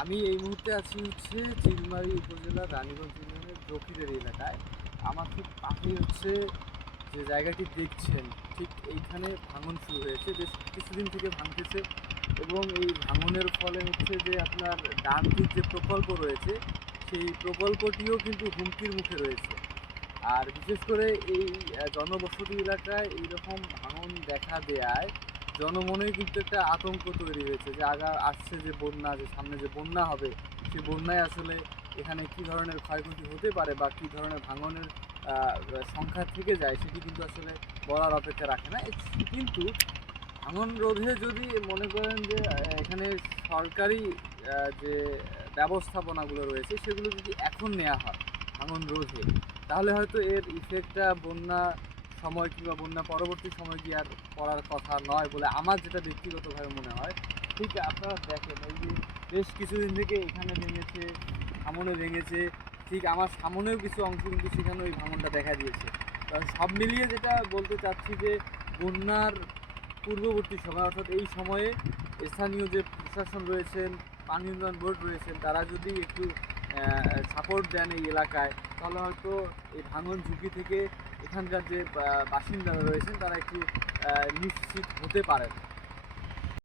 আমি এই মুহূর্তে আছি হচ্ছে চিলমারি উপজেলার রানীগঞ্জ ইউনিয়নের জকিরের এলাকায়। আমার ঠিক পাশেই হচ্ছে যে জায়গাটি দেখছেন, ঠিক এইখানে ভাঙন শুরু হয়েছে, বেশ কিছুদিন থেকে ভাঙতেছে এবং এই ভাঙনের ফলে হচ্ছে যে আপনার ডান দিক যে প্রকল্প রয়েছে, সেই প্রকল্পটিও কিন্তু হুমকির মুখে রয়েছে। আর বিশেষ করে এই জনবসতি এলাকায় এইরকম ভাঙন দেখা দেয়ায় জনমনে কিন্তু একটা আতঙ্ক তৈরি হয়েছে যে আগা, আসছে যে বন্যা, যে সামনে যে বন্যা হবে, সেই বন্যায় আসলে এখানে কি ধরনের ক্ষয়ক্ষতি হতে পারে বা কি ধরনের ভাঙনের সংখ্যা থেকে যায় সেটি কিন্তু আসলে বলার অপেক্ষা রাখে না। কিন্তু ভাঙন রোধে যদি মনে করেন যে এখানে সরকারি যে ব্যবস্থাপনাগুলো রয়েছে সেগুলো যদি এখন নেওয়া হয় ভাঙন রোধে, তাহলে হয়তো এর ইফেক্টটা বন্যা সময় কিংবা বন্যা পরবর্তী সময় গিয়ে আর পড়ার কথা নয় বলে আমার যেটা ব্যক্তিগতভাবে মনে হয়। ঠিক আপনারা দেখেন, এই যে বেশ কিছুদিন থেকে এখানে ভেঙেছে সামনে ভেঙেছে, ঠিক আমার সামনেও কিছু অংশ কিন্তু সেখানে ওই ভাঙনটা দেখা দিয়েছে। সব মিলিয়ে যেটা বলতে চাচ্ছি যে বন্যার পূর্ববর্তী সময়, অর্থাৎ এই সময়ে স্থানীয় যে প্রশাসন রয়েছেন, পানি উন্নয়ন বোর্ড রয়েছেন, তারা যদি একটু সাপোর্ট দেন এই এলাকায়, তাহলে হয়তো এই ভাঙন ঝুঁকি থেকে এখানকার যে বাসিন্দারা রয়েছেন তারা একটু নিশ্চিত হতে পারেন।